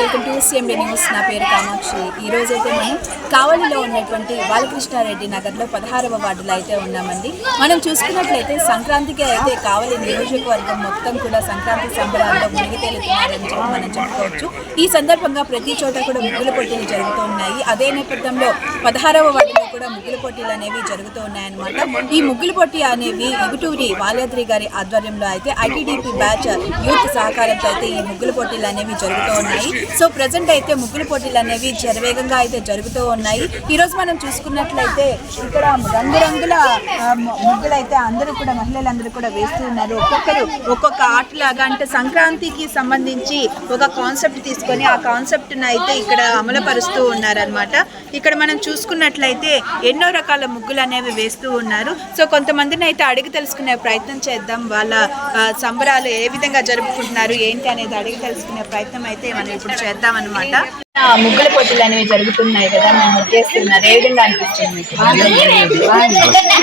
Welcome to CMD news. నా పేరు కామాక్షి. ఈ రోజు అయితే మనం కావలిలో ఉన్నటువంటి బాలకృష్ణారెడ్డి నగర్లో పదహారవ వార్డులో అయితే ఉన్నామండి. మనం చూసుకున్నట్లయితే సంక్రాంతికి అయితే కావలి నియోజకవర్గం మొత్తం కూడా సంక్రాంతి సంబరాల్లో మునిగి తేలుతున్నారని చెప్పి మనం చెప్పుకోవచ్చు. ఈ సందర్భంగా ప్రతి చోట కూడా ముగ్గుల పోటీలు జరుగుతూ ఉన్నాయి. అదే నేపథ్యంలో పదహారవ వార్డులో కూడా ముగ్గుల పోటీలు అనేవి జరుగుతూ ఉన్నాయన్నమాట. ఈ ముగ్గుల పోటీ అనేవి ఇగుటూరి బాలాద్రి గారి ఆధ్వర్యంలో అయితే ఐటీడీపీ బ్యాచ్ యూత్ సహకారంతో అయితే ఈ ముగ్గుల పోటీలు అనేవి జరుగుతూ ఉన్నాయి. సో ప్రజెంట్ అయితే ముగ్గుల పోటీలు అనేవి జరవేగంగా అయితే జరుగుతూ ఉన్నాయి. ఈ రోజు మనం చూసుకున్నట్లయితే ఇక్కడ రంగురంగుల ముగ్గులు అయితే అందరూ కూడా మహిళలందరూ కూడా వేస్తూ ఉన్నారు. ఒక్కొక్కరు ఒక్కొక్క ఆటలాగా అంటే సంక్రాంతికి సంబంధించి ఒక కాన్సెప్ట్ తీసుకొని ఆ కాన్సెప్ట్ అయితే ఇక్కడ అమలుపరుస్తూ ఉన్నారనమాట ఇక్కడ మనం చూసుకున్నట్లయితే ఎన్నో రకాల ముగ్గులు అనేవి వేస్తూ ఉన్నారు. సో కొంతమందిని అయితే అడిగి తెలుసుకునే ప్రయత్నం చేద్దాం. వాళ్ళ సంబరాలు ఏ విధంగా జరుపుకుంటున్నారు ఏంటి అనేది అడిగి తెలుసుకునే ప్రయత్నం అయితే మనం ఇప్పుడు చేద్దాం అనమాట ముగ్గుల పోటీలు అనేవి జరుగుతున్నాయి కదా మేము ముగ్గేస్తున్నారు ఏ విధంగా అనిపిస్తుంది మీకు?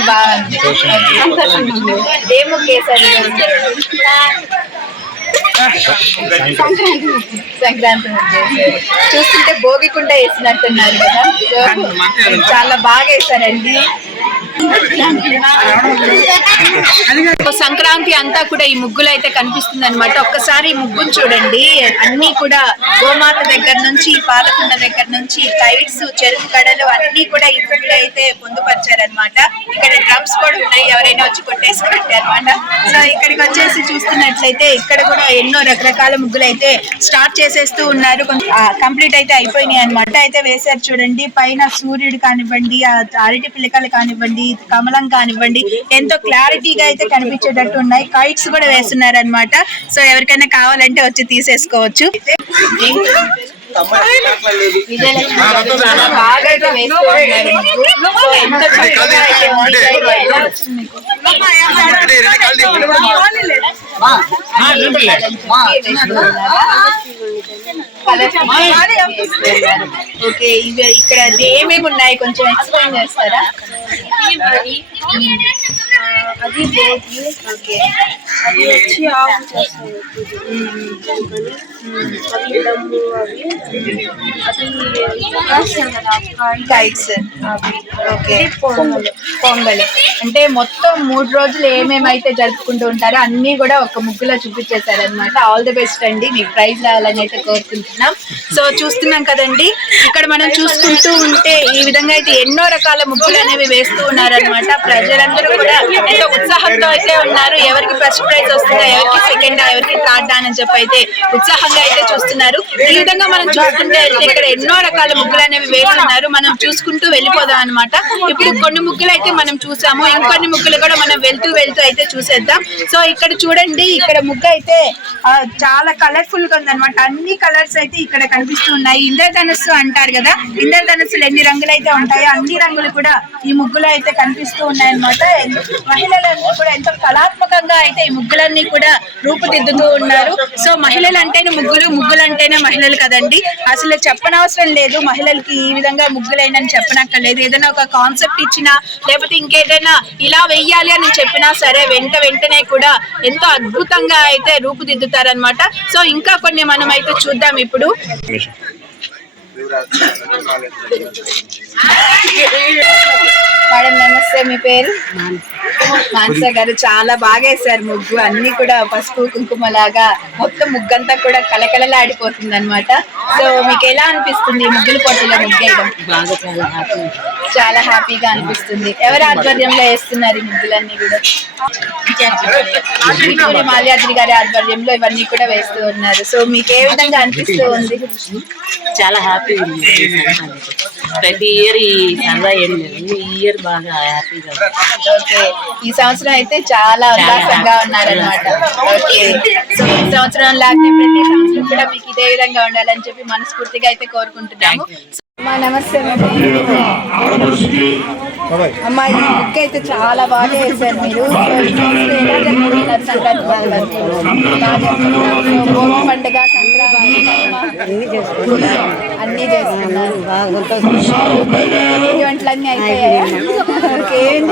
బాగుంది ఏ ముగ్గేసారు సంక్రాంతి చూస్తుంటే భోగికుండ వేసినట్టున్నారు కదా. చాలా బాగా వేసారండి సంక్రాంతి అంతా కూడా ఈ ముగ్గులు అయితే కనిపిస్తుంది అనమాట ఒక్కసారి ఈ ముగ్గును చూడండి. అన్ని కూడా గోమాత దగ్గర నుంచి పాలకుండ దగ్గర నుంచి కైట్స్ చెరుకు కడలు అన్ని కూడా ఈ ముగ్గులు అయితే పొందుపరిచారనమాట ఇక్కడ డ్రమ్స్ కూడా ఉన్నాయి. ఎవరైనా వచ్చి కొట్టేసుకుంటే అనమాట సో ఇక్కడికి వచ్చేసి చూస్తున్నట్లయితే ఇక్కడ కూడా ఎన్నో రకరకాల ముగ్గులు అయితే స్టార్ట్ చేసేస్తూ ఉన్నారు. కంప్లీట్ అయితే అయిపోయినాయి అనమాట అయితే వేశారు చూడండి. పైన సూర్యుడు కానివ్వండి ఆ అరటి పిల్లకలు కానివ్వండి కమలం కానివ్వండి ఎంతో క్లారిటీగా అయితే కనిపించేటట్టు ఉన్నాయి. కైట్స్ కూడా వేస్తున్నారు అనమాట సో ఎవరికైనా కావాలంటే వచ్చి తీసేసుకోవచ్చు. ఓకే ఇవి ఇక్కడ ఏమేమి ఉన్నాయి? కొంచెం ఎక్స్ప్లెయిన్ చేస్తారా? అది బోటి ఓకే అది వచ్చి ఆఫ్ చేస్తాను అవి దమ్ము అవి అది ఓకే పొంగలి పొంగల్ అంటే మొత్తం మూడు రోజులు ఏమేమైతే జరుపుకుంటూ ఉంటారో అన్ని కూడా ఒక ముగ్గులో చూపించేశారు అనమాట ఆల్ ది బెస్ట్ అండి. మీకు ప్రైజ్ రావాలని అయితే కోరుకుంటున్నాం. సో చూస్తున్నాం కదండి. ఇక్కడ మనం చూసుకుంటూ ఉంటే ఈ విధంగా అయితే ఎన్నో రకాల ముగ్గులు అనేవి వేస్తూ ఉన్నారనమాట ప్రజలందరూ కూడా ఎంతో ఉత్సాహంతో అయితే ఉన్నారు. ఎవరికి ఫస్ట్ ప్రైజ్ వస్తుందా ఎవరికి సెకండ్ ఎవరికి థర్డ్ అని చెప్పి అయితే ఉత్సాహంగా అయితే చూస్తున్నారు. ఈ విధంగా మనం చూసుకుంటే అయితే ఇక్కడ ఎన్నో రకాల ముగ్గులు అనేవి వేస్తున్నారు. మనం చూసుకుంటూ వెళ్ళిపోదాం అనమాట ఇప్పుడు కొన్ని ముగ్గులు అయితే మనం చూసాము. ఇంకొన్ని ముగ్గులు కూడా మనం వెళ్తూ వెళ్తూ అయితే చూసేద్దాం. సో ఇక్కడ చూడండి ఇక్కడ ముగ్గు అయితే చాలా కలర్ఫుల్గా ఉందన్నమాట. అన్ని కలర్స్ అయితే ఇక్కడ కనిపిస్తూ ఉన్నాయి. ఇంద్రధనస్సు అంటారు కదా. ఇంద్రధనస్సులు ఎన్ని రంగులు అయితే ఉంటాయో అన్ని రంగులు కూడా ఈ ముగ్గులు అయితే కనిపిస్తూ ఉన్నాయి అనమాట మహిళలందరూ కూడా ఎంతో కళాత్మకంగా అయితే ఈ ముగ్గులన్నీ కూడా రూపుదిద్దుతూ ఉన్నారు. సో మహిళలు అంటేనే ముగ్గులు ముగ్గులు అంటేనే మహిళలు కదండి. అసలు చెప్పనవసరం లేదు మహిళలకి ఈ విధంగా ముగ్గులైనని చెప్పనక్కర్లేదు. ఏదైనా ఒక కాన్సెప్ట్ ఇచ్చినా లేకపోతే ఇంకేదైనా ఇలా వెయ్యాలి అని చెప్పినా సరే వెంట వెంటనే కూడా ఎంతో అద్భుతంగా అయితే రూపుదిద్దుతారనమాట సో ఇంకా కొన్ని మనం అయితే చూద్దాం ఇప్పుడు. మేడం నమస్తే. మీ పేరు? మానస గారు చాలా బాగా వేశారు ముగ్గు. అన్ని కూడా పసుపు కుంకుమ లాగా మొత్తం ముగ్గంతా కూడా కలకలలాడిపోతుంది అనమాట సో మీకు ఎలా అనిపిస్తుంది ముగ్గుల పోటీలో ముగ్గేయడం? చాలా హ్యాపీ హ్యాపీగా అనిపిస్తుంది. ఎవరి ఆధ్వర్యంలో వేస్తున్నారు ఈ ముగ్గులన్నీ కూడా? మాల్యాద్రి గారి ఆధ్వర్యంలో ఇవన్నీ కూడా వేస్తూ ఉన్నారు. సో మీకు ఏ విధంగా అనిపిస్తూ ఉంది? చాలా హ్యాపీగా ఉంది. ఈ సంవత్సరానికి. ప్రతి ఇయర్ ఈ సరదా ఏం లేదు ఈ ఇయర్ బాగా హ్యాపీగా. ఓకే. ఈ సంవత్సరం అయితే చాలా ఉల్లాసంగా ఉన్నారనమాట ఓకే. సో ఈ సంవత్సరం లాగే ప్రతి సంవత్సరం కూడా మీకు ఇదే విధంగా ఉండాలని చెప్పి మనస్ఫూర్తిగా అయితే కోరుకుంటున్నాము. అమ్మా నమస్తే. అమ్మా ఈ బుక్ అయితే చాలా బాగా వేశారు మీరు. సంక్రాంతి పండుగ. బాగా పండుగ సంక్రాంతి అన్ని చేసుకున్నారు పిండి వంటలన్నీ అయిపోయాయా? ఏం.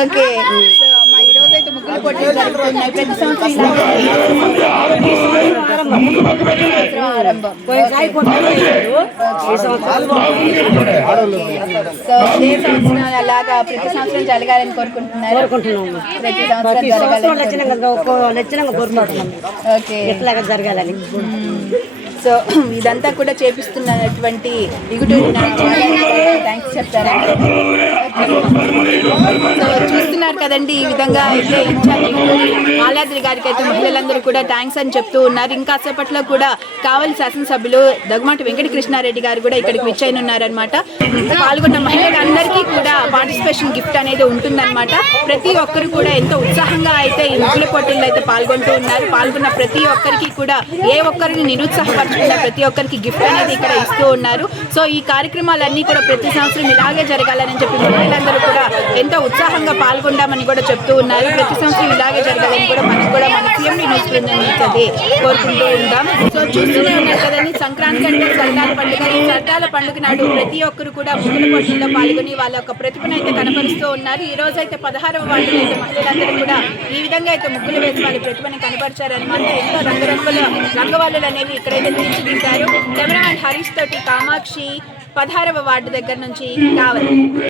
ఓకే. జరుగుతున్నాయి ప్రతి సంవత్సరం ఆరంభం సో సంవత్సరం అలాగా ప్రతి సంవత్సరం జరగాలని కోరుకుంటున్నారు ప్రతి సంవత్సరం ఓకే ఎట్లాగా జరగాలని సో ఇదంతా కూడా చేపిస్తున్నటువంటి ఇగుటూరు థ్యాంక్స్ చెప్తారా చూస్తున్నారు కదండి ఈ విధంగా అయితే మాలాద్రి గారికి అయితే మహిళలందరూ కూడా థ్యాంక్స్ అని చెప్తూ ఉన్నారు. ఇంకా సేపట్లో కూడా కావలి శాసనసభ్యులు దగ్గమాటి వెంకటకృష్ణారెడ్డి గారు కూడా ఇక్కడికి విచ్చేయనున్నారనమాట పాల్గొన్న మహిళలందరికీ కూడా పార్టిసిపేషన్ గిఫ్ట్ అనేది ఉంటుందన్నమాట. ప్రతి ఒక్కరు కూడా ఎంతో ఉత్సాహంగా అయితే ఈ ముగ్గుల పోటీల్లో అయితే పాల్గొంటూ ఉన్నారు. పాల్గొన్న ప్రతి ఒక్కరికి కూడా ఏ ఒక్కరిని నిరుత్సాహపరచకుండా ప్రతి ఒక్కరికి గిఫ్ట్ అనేది ఇక్కడ ఇస్తూ ఉన్నారు. సో ఈ కార్యక్రమాలన్నీ కూడా ప్రతి సంవత్సరం ఇలాగే జరగాలని చెప్పి మహిళలందరూ కూడా ఎంతో ఉత్సాహంగా పాల్గొందామని కూడా చెప్తూ ఉన్నారు. ప్రతి సంవత్సరం ఇలాగే జరగాలని కూడా మనకు కూడా మన సీఎండి న్యూస్ బృందం కోరుకుంటూ ఉంటాం. సో చూస్తూనే ఉన్నారు కదండి సంక్రాంతి అంటే సరదాల పండుగ. ఈ చట్టాల పండుగ నాడు ప్రతి ఒక్కరు కూడా ముగ్గుల పోటీల్లో పాల్గొని వాళ్ళ యొక్క ప్రతిభను అయితే కనపరుస్తూ ఉన్నారు. ఈ రోజు అయితే పదహారవ వాళ్ళు అయితే మహిళలందరూ కూడా ఈ విధంగా అయితే ముగ్గులు వేసి వాళ్ళ ప్రతిభను కనపరిచారనమాట ఎంతో రంగురంగుల రంగవల్లులు అనేవి ఇక్కడైతే తీర్చిదిద్దారు. కెమెరామెన్ హరీష్ తోటి కామాక్షి పదహారవ వార్డు దగ్గర నుంచి కావాలి.